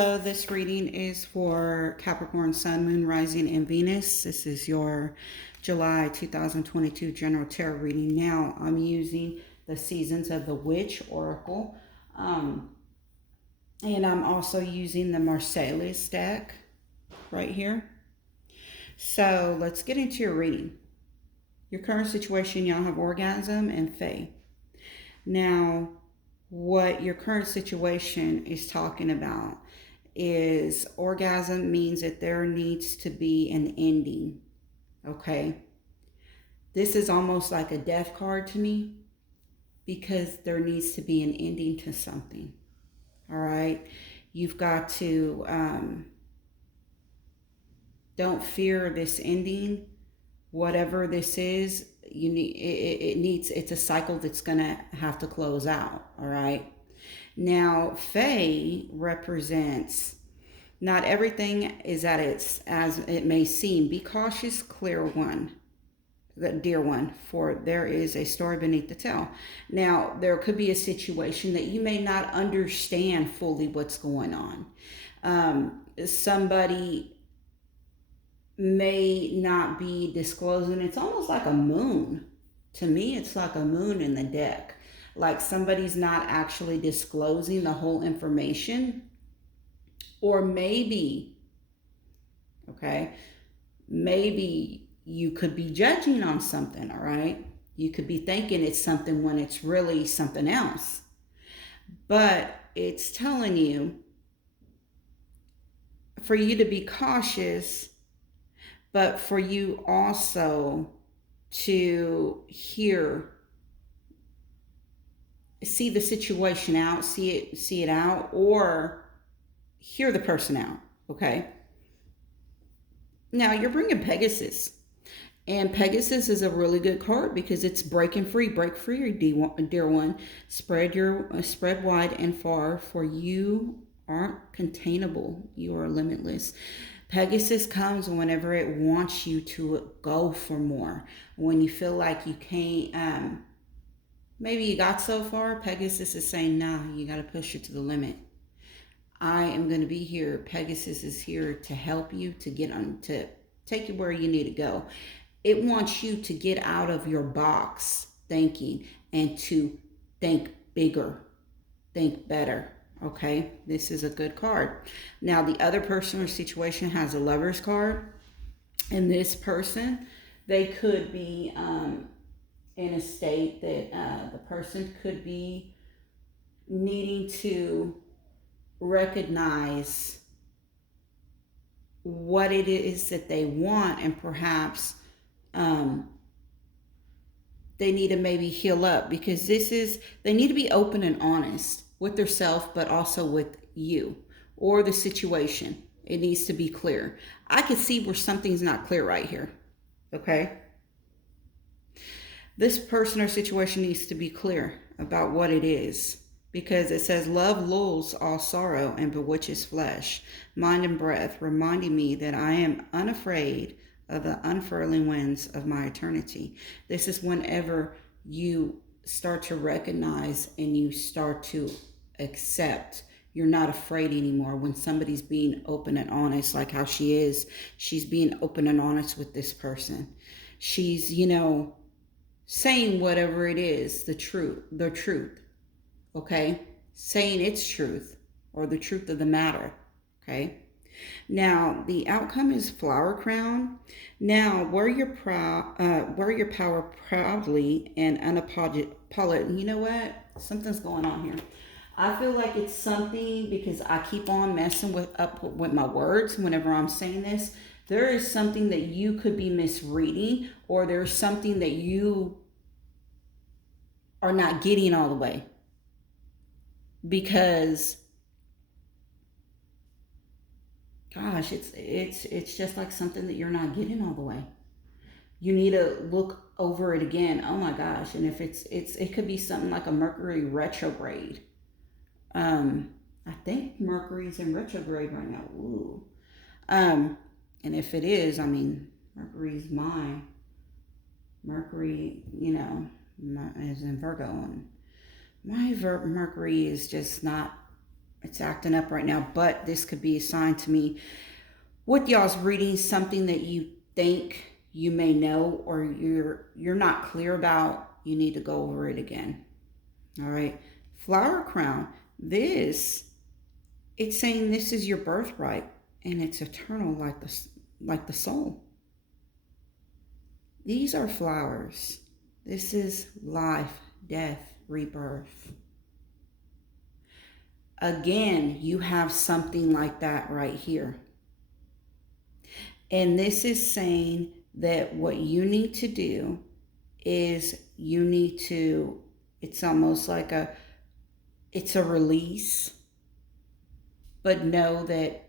Hello, this reading is for Capricorn Sun, Moon, Rising, and Venus. This is your July 2022 General Tarot reading. Now, I'm using the Seasons of the Witch Oracle. And I'm also using the Marcellus deck right here. So, let's get into your reading. Your current situation, y'all have orgasm and fae. Now, what your current situation is talking about is orgasm means that there needs to be an ending. Okay. This is almost like a death card to me because there needs to be an ending to something. All right. You've got to, don't fear this ending. Whatever this is, you need it's a cycle that's gonna have to close out. All right. Now, fae represents not everything is as it may seem. Be cautious, clear one, the dear one, for there is a story beneath the tale. Now, there could be a situation that you may not understand fully what's going on. Somebody may not be disclosing. It's almost like a moon. To me, it's like a moon in the deck. Like somebody's not actually disclosing the whole information. Or maybe, okay, maybe you could be judging on something, all right? You could be thinking it's something when it's really something else. But it's telling you for you to be cautious, but for you also to see the situation out, see it out, or hear the person out, okay? Now, you're bringing Pegasus. And Pegasus is a really good card because it's breaking free. Break free, dear one. Spread wide and far, for you aren't containable. You are limitless. Pegasus comes whenever it wants you to go for more. When you feel like you can't, maybe you got so far, Pegasus is saying, nah, you got to push it to the limit. I am going to be here. Pegasus is here to help you to to take you where you need to go. It wants you to get out of your box thinking and to think bigger, think better. Okay, this is a good card. Now, the other person or situation has a Lover's card, and this person, they could be in a state that the person could be needing to recognize what it is that they want, and perhaps they need to maybe heal up, because they need to be open and honest with themselves, but also with you or the situation. It needs to be clear. I can see where something's not clear right here. Okay. This person or situation needs to be clear about what it is. Because it says, love lulls all sorrow and bewitches flesh, mind and breath, reminding me that I am unafraid of the unfurling winds of my eternity. This is whenever you start to recognize and you start to accept. You're not afraid anymore when somebody's being open and honest, like how she is. She's being open and honest with this person. She's, saying whatever it is, the truth. Okay, saying its truth or the truth of the matter. Okay, now the outcome is Flower Crown. Now wear your power proudly and unapologetic. You know what? Something's going on here. I feel like it's something because I keep on messing with my words whenever I'm saying this. There is something that you could be misreading, or there's something that you are not getting all the way. Because gosh, it's just like something that you're not getting all the way. You need to look over it again. Oh my gosh. And if it could be something like a Mercury retrograde. I think Mercury's in retrograde right now. Ooh. And if it is, I mean, Mercury, is in Virgo, and my Mercury is just not It's acting up right now, but this could be a sign to me with y'all's reading, something that you think you may know or you're not clear about. You need to go over it again. All right. Flower crown. It's saying this is your birthright and it's eternal like the soul. These are flowers. This is life, death, rebirth. Again, you have something like that right here. And this is saying that what you need to do is it's almost like it's a release, but know that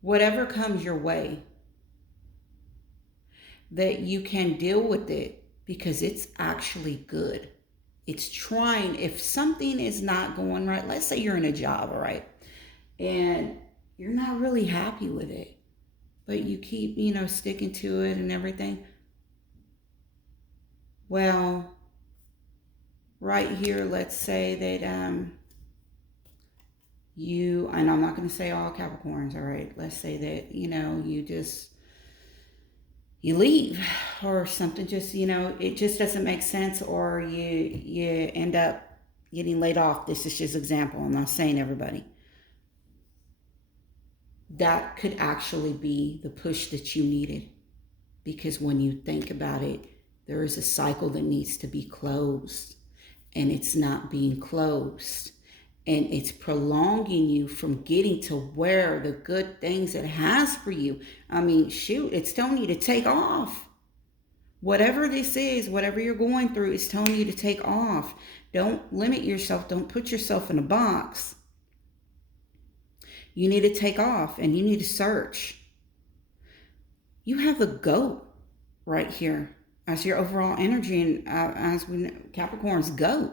whatever comes your way, that you can deal with it because it's actually good. It's trying, if something is not going right, let's say you're in a job, all right, and you're not really happy with it, but you keep, sticking to it and everything. Well, right here, let's say that and I'm not going to say all Capricorns, all right, let's say that, you leave or something, just, it just doesn't make sense, or you end up getting laid off. This is just example. I'm not saying everybody. That could actually be the push that you needed, because when you think about it, there is a cycle that needs to be closed, and it's not being closed, and it's prolonging you from getting to where the good things it has for you. I mean, shoot, it's telling you to take off. Whatever this is, whatever you're going through, it's telling you to take off. Don't limit yourself. Don't put yourself in a box. You need to take off, and you need to search. You have the goat right here as your overall energy, and as we know, Capricorn's goat.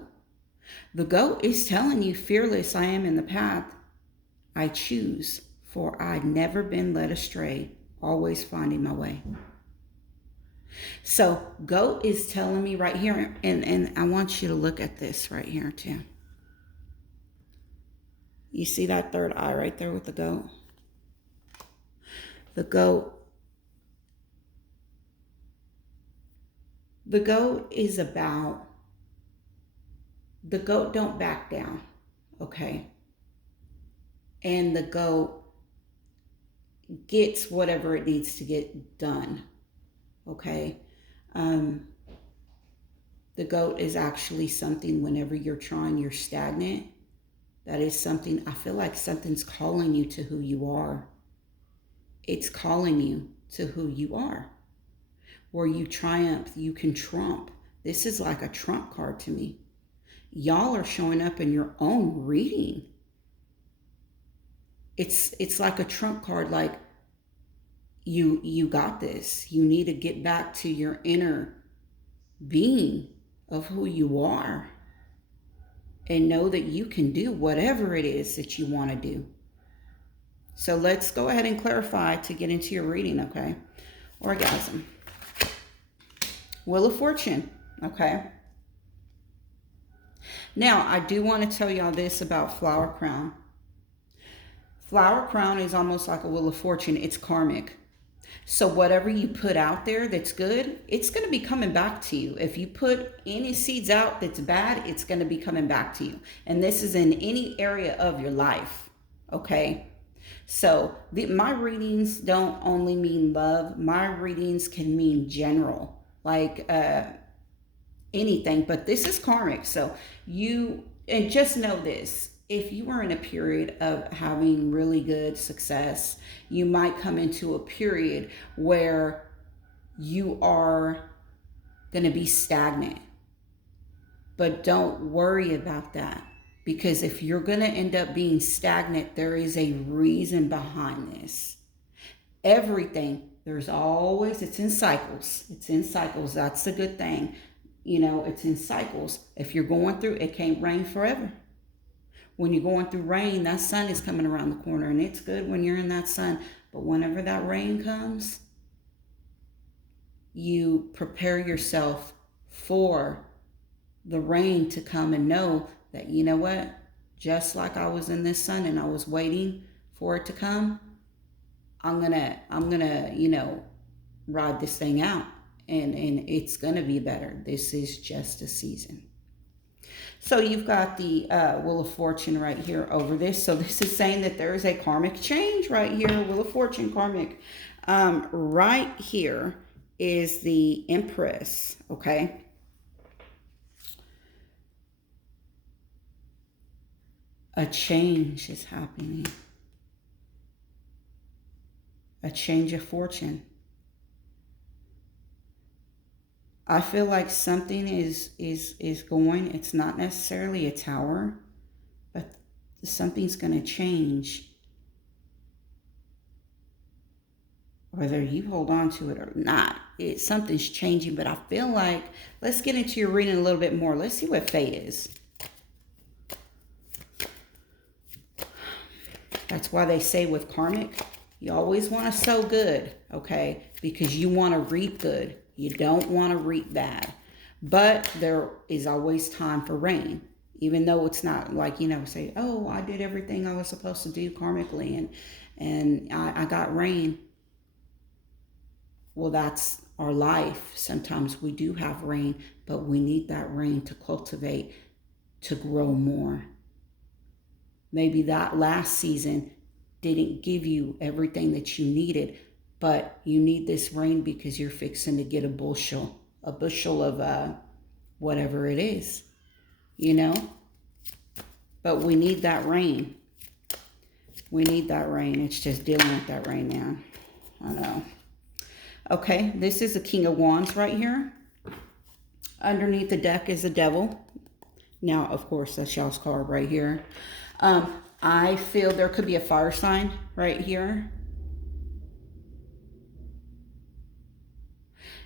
The goat is telling you, fearless I am in the path I choose, for I've never been led astray, always finding my way. So goat is telling me right here, and I want you to look at this right here too. You see that third eye right there with the goat? The goat is about, the goat don't back down, okay? And the goat gets whatever it needs to get done, okay? The goat is actually something, whenever you're stagnant, that is something, I feel like something's calling you to who you are. It's calling you to who you are. Where you triumph, you can trump. This is like a trump card to me. Y'all are showing up in your own reading. It's like a trump card, like you got this. You need to get back to your inner being of who you are, and know that you can do whatever it is that you want to do. So let's go ahead and clarify to get into your reading, okay? Orgasm. Wheel of Fortune, okay? Now, I do want to tell y'all this about Flower Crown. Flower Crown is almost like a Wheel of Fortune. It's karmic. So whatever you put out there that's good, it's going to be coming back to you. If you put any seeds out that's bad, it's going to be coming back to you. And this is in any area of your life, okay? So my readings don't only mean love. My readings can mean general, like anything. But this is karmic. So and just know this. If you are in a period of having really good success, you might come into a period where you are going to be stagnant. But don't worry about that, because if you're going to end up being stagnant, there is a reason behind this. Everything, it's in cycles. It's in cycles. That's the good thing. It's in cycles. If you're going through, it can't rain forever. When you're going through rain, that sun is coming around the corner, and it's good when you're in that sun. But whenever that rain comes, you prepare yourself for the rain to come and know that, you know what, just like I was in this sun and I was waiting for it to come, I'm gonna, ride this thing out, and it's gonna be better. This is just a season. So you've got the Wheel of Fortune right here over this. So this is saying that there is a karmic change right here. Wheel of Fortune, karmic. Right here is the Empress, okay? A change is happening. A change of fortune. I feel like something is going. It's not necessarily a tower, but something's going to change. Whether you hold on to it or not, something's changing. But I feel like, let's get into your reading a little bit more. Let's see what Fae is. That's why they say with karmic, you always want to sow good, okay? Because you want to reap good. You don't want to reap bad. But there is always time for rain. Even though it's not like, say, oh, I did everything I was supposed to do karmically and I got rain. Well, that's our life. Sometimes we do have rain, but we need that rain to cultivate, to grow more. Maybe that last season didn't give you everything that you needed, but you need this rain because you're fixing to get a bushel of whatever it is, But we need that rain. We need that rain. It's just dealing with that rain now. I know. Okay, this is the King of Wands right here. Underneath the deck is the Devil. Now, of course, that's y'all's card right here. I feel there could be a fire sign right here.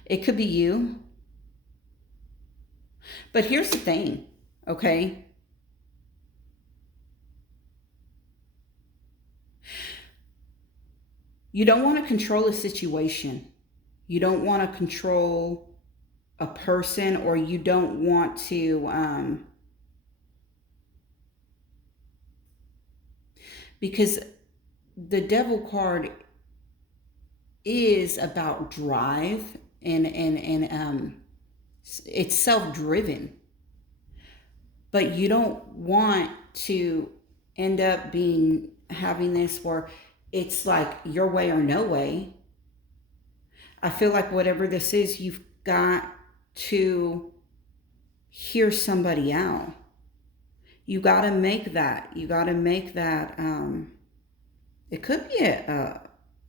It could be you. But here's the thing, okay? You don't want to control a situation. You don't want to control a person, or you don't want to... because the Devil card is about drive and it's self-driven. But you don't want to end up having this where it's like your way or no way. I feel like whatever this is, you've got to hear somebody out. You got to make that. It could be a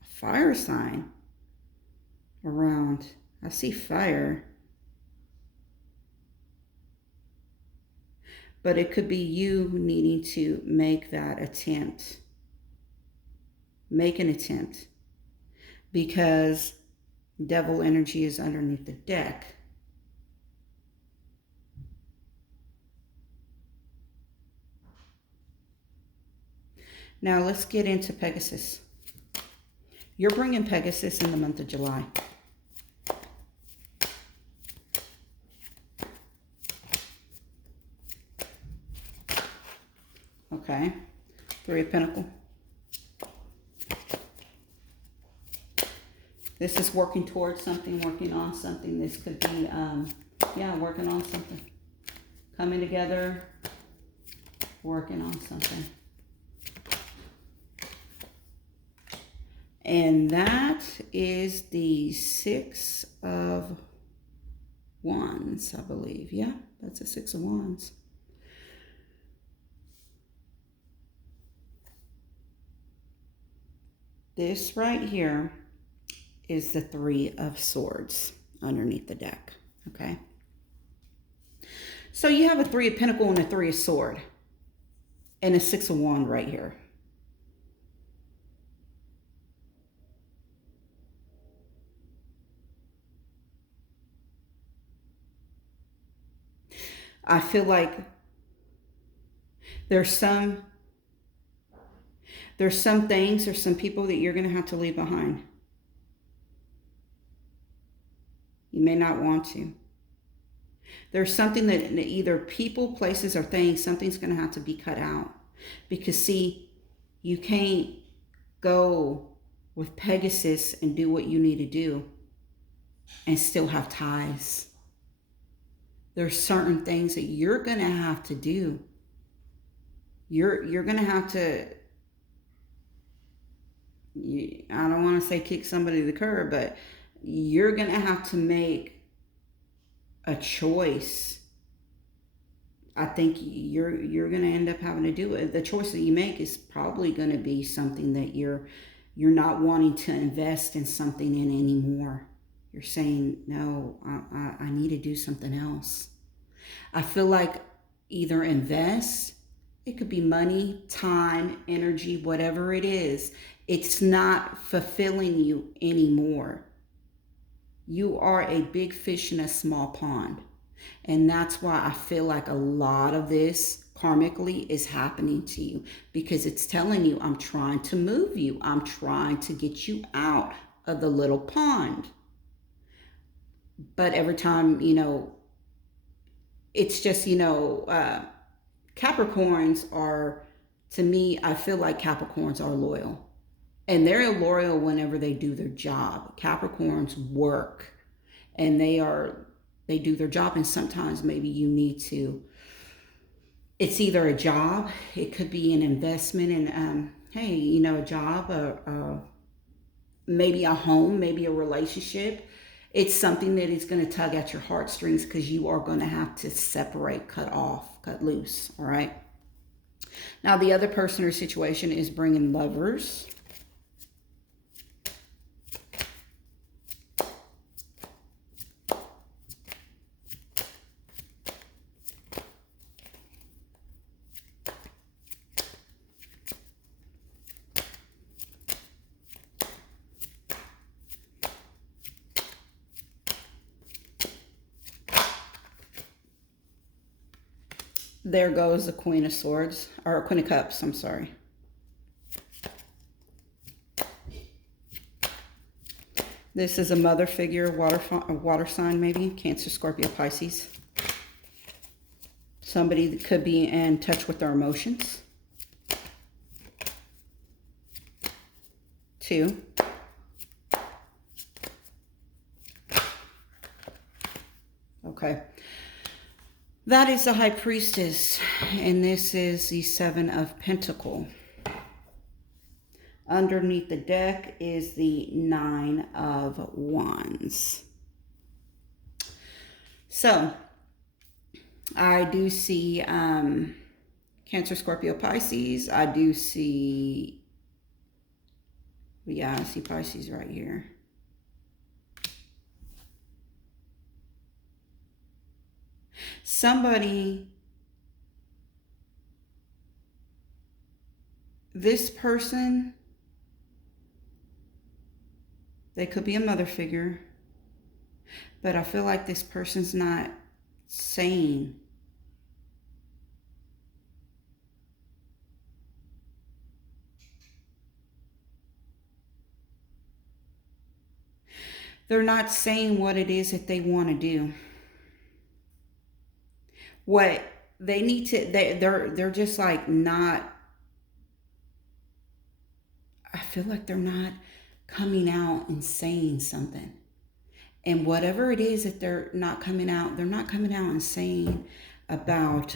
fire sign around. I see fire. But it could be you needing to make that attempt. Make an attempt. Because Devil energy is underneath the deck. Now let's get into Pegasus. You're bringing Pegasus in the month of July. Okay. Three of Pentacles. This is working towards something, working on something. This could be, working on something. Coming together, working on something. And that is the Six of Wands, I believe. Yeah, that's a Six of Wands. This right here is the Three of Swords underneath the deck, okay? So you have a Three of Pentacles and a Three of Swords and a Six of Wands right here. I feel like there's some things, there's some people that you're going to have to leave behind. You may not want to. There's something that either people, places, or things, something's going to have to be cut out. Because, see, you can't go with Pegasus and do what you need to do and still have ties. There's certain things that you're going to have to do. You're going to have to, I don't want to say kick somebody to the curb, but you're going to have to make a choice. I think you're going to end up having to do it. The choice that you make is probably going to be something that you're not wanting to invest in something in anymore. You're saying, no, I need to do something else. I feel like either invest, it could be money, time, energy, whatever it is. It's not fulfilling you anymore. You are a big fish in a small pond. And that's why I feel like a lot of this karmically is happening to you, because it's telling you, I'm trying to move you. I'm trying to get you out of the little pond. But every time, it's just, Capricorns are, to me, I feel like Capricorns are loyal. And they're loyal whenever they do their job. Capricorns work and they do their job. And sometimes maybe you need to, it's either a job, it could be an investment in, a job, maybe a home, maybe a relationship. It's something that is going to tug at your heartstrings, because you are going to have to separate, cut off, cut loose. All right. Now, the other person or situation is bringing Lovers. There goes the Queen of Swords, or Queen of Cups, I'm sorry. This is a mother figure, water sign maybe, Cancer, Scorpio, Pisces. Somebody that could be in touch with their emotions. 2. Okay. That is the High Priestess, and this is the 7 of Pentacles. Underneath the deck is the 9 of Wands. So, I do see Cancer, Scorpio, Pisces. I do see, I see Pisces right here. Somebody, this person, they could be a mother figure, but I feel like this person's not sane. They're not saying what it is that they want to do. What they need to, they're just like not, I feel like they're not coming out and saying something. And whatever it is that they're not coming out and saying about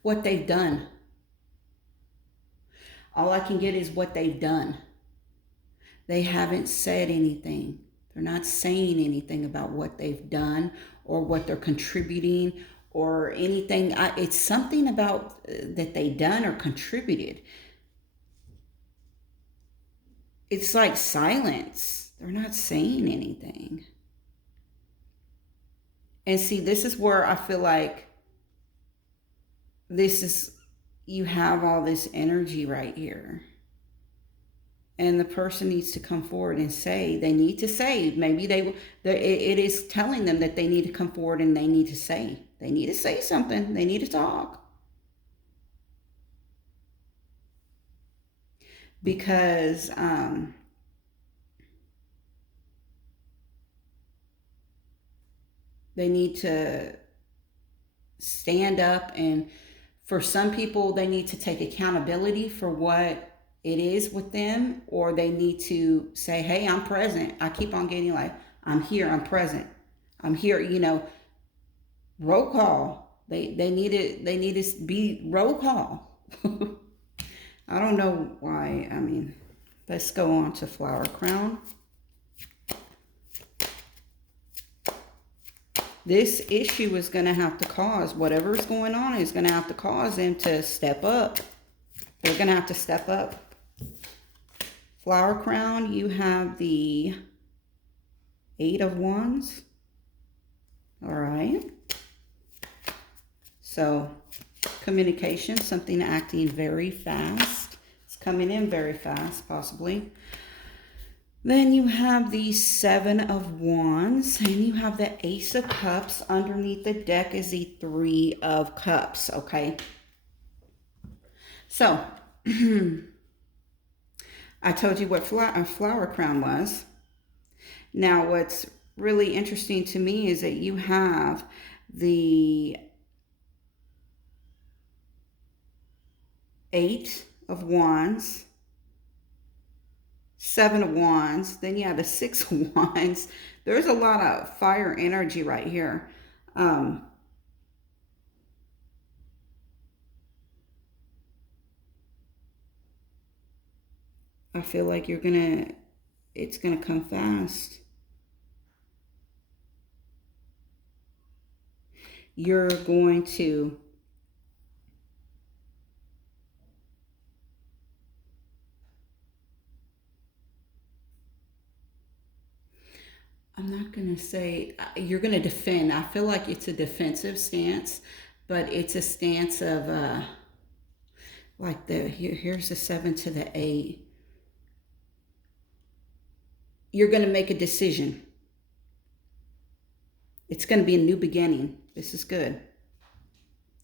what they've done. All I can get is what they've done. They haven't said anything. They're not saying anything about what they've done or what they're contributing or anything. It's something about that they've done or contributed. It's like silence. They're not saying anything. And see, this is where I feel like you have all this energy right here. And the person needs to come forward and say, they need to say, maybe it is telling them that they need to come forward and they need to say something. They need to talk. because they need to stand up, and for some people they need to take accountability for what it is with them, or they need to say, hey, I'm present. I keep on getting like, I'm here, I'm present, I'm here, roll call. They need to be roll call. I don't know why. I mean, let's go on to Flower Crown. This issue is going to have to cause, whatever's going on is going to have to cause them to step up. They're going to have to step up. Flower Crown, you have the 8 of Wands. All right. So, communication, something acting very fast. It's coming in very fast, possibly. Then you have the 7 of Wands, and you have the Ace of Cups. Underneath the deck is the 3 of Cups, okay? So, I told you what a Flower Crown was. Now, what's really interesting to me is that you have the 8 of Wands, 7 of Wands, then you have the 6 of Wands. There's a lot of fire energy right here. I feel like it's gonna come fast. You're going to I'm not going to say you're going to defend. I feel like it's a defensive stance, but it's a stance of like here's the 7 to the 8. You're going to make a decision. It's going to be a new beginning. This is good.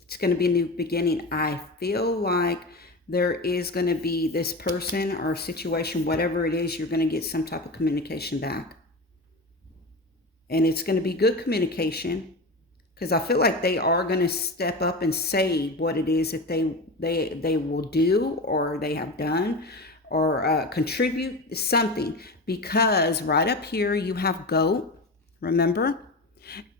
It's going to be a new beginning. I feel like there is going to be this person or situation, whatever it is, you're going to get some type of communication back. And it's going to be good communication, because I feel like they are going to step up and say what it is that they will do, or they have done, or contribute something. Because right up here you have Goat, remember?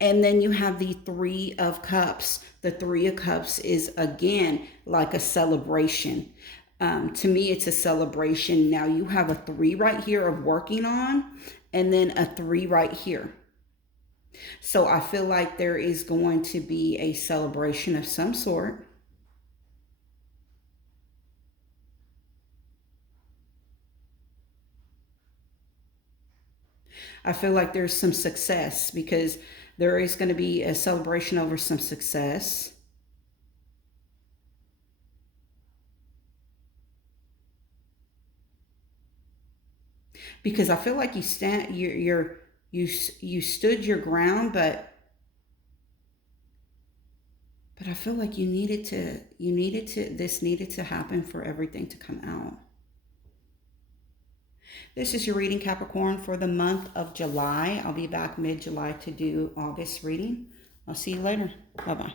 And then you have the 3 of Cups. The 3 of Cups is, again, like a celebration. To me, it's a celebration. Now you have a 3 right here of working on, and then a 3 right here. So I feel like there is going to be a celebration of some sort. I feel like there's some success, because there is going to be a celebration over some success. Because I feel like you stood your ground, but I feel like this needed to happen for everything to come out. This is your reading, Capricorn, for the month of July. I'll be back mid-July to do August reading. I'll see you later. Bye-bye.